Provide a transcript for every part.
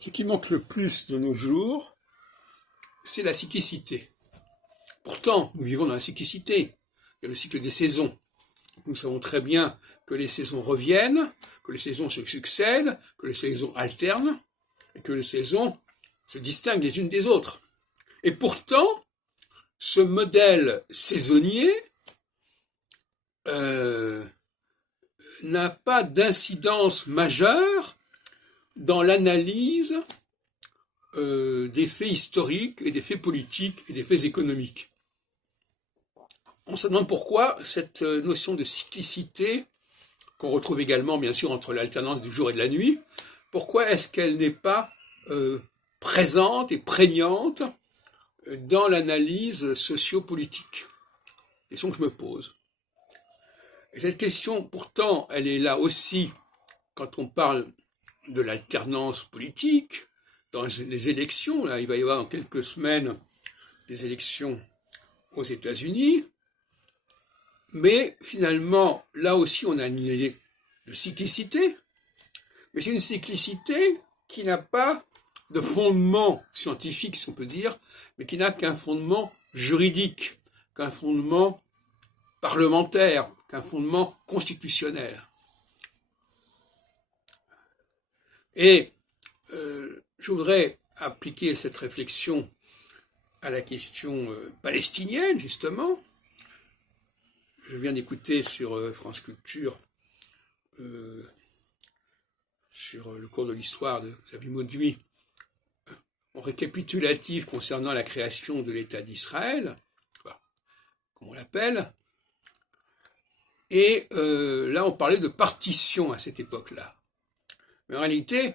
Ce qui manque le plus de nos jours, c'est la cyclicité. Pourtant, nous vivons dans la cyclicité. Il y a le cycle des saisons. Nous savons très bien que les saisons reviennent, que les saisons se succèdent, que les saisons alternent, et que les saisons se distinguent les unes des autres. Et pourtant, ce modèle saisonnier n'a pas d'incidence majeure dans l'analyse des faits historiques et des faits politiques et des faits économiques. On se demande pourquoi cette notion de cyclicité, qu'on retrouve également bien sûr entre l'alternance du jour et de la nuit, pourquoi est-ce qu'elle n'est pas présente et prégnante dans l'analyse sociopolitique? Question que je me pose. Et cette question, pourtant, elle est là aussi quand on parle de l'alternance politique, dans les élections. Là, il va y avoir dans quelques semaines des élections aux États-Unis. Mais finalement, là aussi, on a une idée de cyclicité. Mais c'est une cyclicité qui n'a pas de fondement scientifique, si on peut dire, mais qui n'a qu'un fondement juridique, qu'un fondement parlementaire, qu'un fondement constitutionnel. Et je voudrais appliquer cette réflexion à la question palestinienne, justement. Je viens d'écouter sur France Culture, sur le cours de l'histoire de Xavier Mauduit, en récapitulatif concernant la création de l'État d'Israël, comme on l'appelle. Et là, on parlait de partition à cette époque-là. Mais en réalité,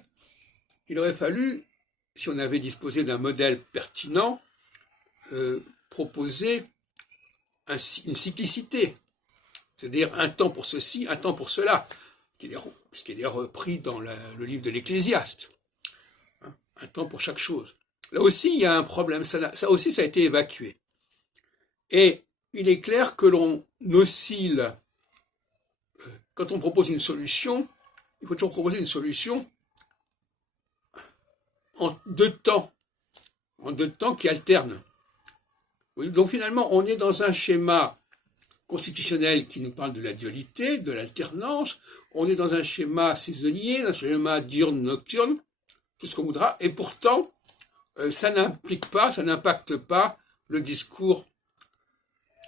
il aurait fallu, si on avait disposé d'un modèle pertinent, proposer une cyclicité. C'est-à-dire un temps pour ceci, un temps pour cela, ce qui est repris dans le livre de l'Ecclésiaste. Un temps pour chaque chose. Là aussi, il y a un problème. Ça aussi, ça a été évacué. Et il est clair que l'on oscille. Quand on propose une solution, il faut toujours proposer une solution en deux temps qui alternent. Oui, donc finalement, on est dans un schéma constitutionnel qui nous parle de la dualité, de l'alternance. On est dans un schéma saisonnier, dans un schéma diurne-nocturne, tout ce qu'on voudra. Et pourtant, ça n'impacte pas le discours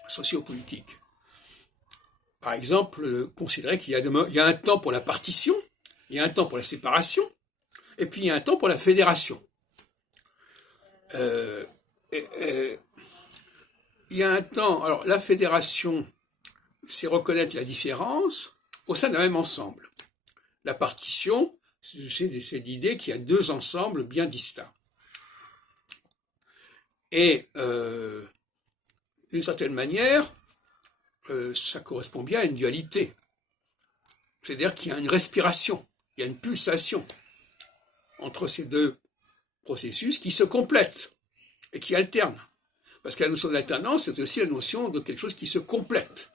sociopolitique. Par exemple, considérer qu'il y a un temps pour la partition, il y a un temps pour la séparation, et puis il y a un temps pour la fédération. Il y a un temps, alors la fédération, c'est reconnaître la différence au sein d'un même ensemble. La partition, c'est l'idée qu'il y a deux ensembles bien distincts. Et d'une certaine manière, ça correspond bien à une dualité. C'est-à-dire qu'il y a une respiration, il y a une pulsation entre ces deux processus qui se complètent et qui alternent. Parce que la notion d'alternance, c'est aussi la notion de quelque chose qui se complète.